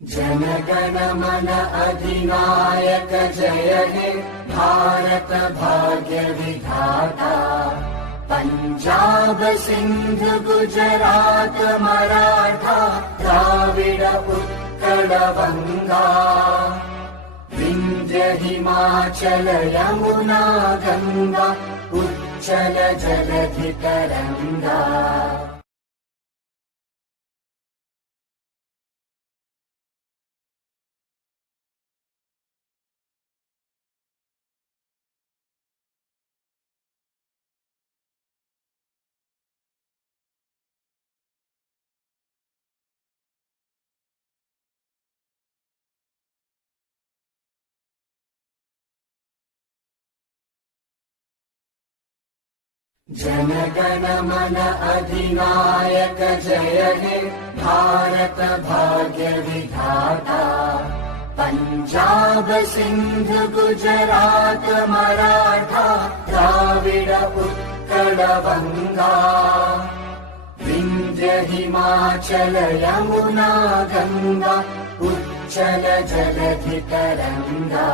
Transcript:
जनगण मन अधिनायक जय हे भारत भाग्य विधाता। पंजाब सिंध गुजरात मराठा द्राविड उत्कल गंगा। विंध्य हिमाचल यमुना गंगा उच्चल जलधि तरंगा। जनगण मन अधिनायक जय हे भारत भाग्य विधाता। पंजाब सिंध गुजरात मराठा द्राविड उत्कल गंगा। विंध्य हिमाचल यमुना गंगा उच्चल जलधि तरंगा।